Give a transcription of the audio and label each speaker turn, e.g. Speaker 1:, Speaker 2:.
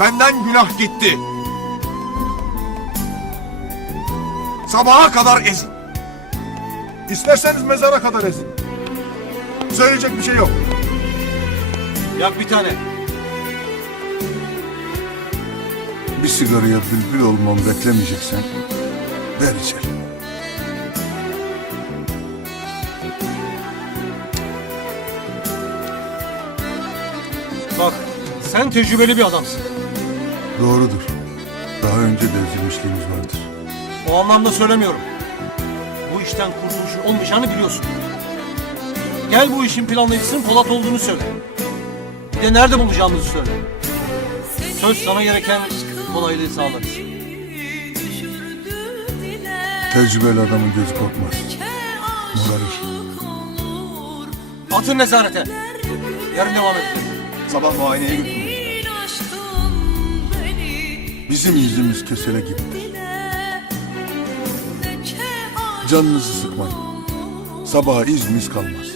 Speaker 1: Benden günah gitti. Sabaha kadar ezin. İsterseniz mezara kadar ezin. Söyleyecek bir şey yok.
Speaker 2: Yak bir tane.
Speaker 3: Bir sigaraya bülbül olmamı beklemeyeceksen ver içeri.
Speaker 2: Bak sen tecrübeli bir adamsın.
Speaker 3: Doğrudur. Daha önce de ezilmişliğimiz vardır.
Speaker 2: O anlamda söylemiyorum. Bu işten kurtuluşun olmayacağını biliyorsun. Gel bu işin planlayıcısının Polat olduğunu söyle. Bir de nerede bulacağımızı söyle. Söz sana gereken kolaylığı sağlarız.
Speaker 3: Tecrübeli adamın gözü korkmaz. Morarır.
Speaker 2: Atın nezarete. Yarın devam edelim.
Speaker 1: Sabah muayeneye götürdüm.
Speaker 3: Bizim yüzümüz kesele gibi. Canınızı sıkmayın. Sabaha izimiz kalmaz.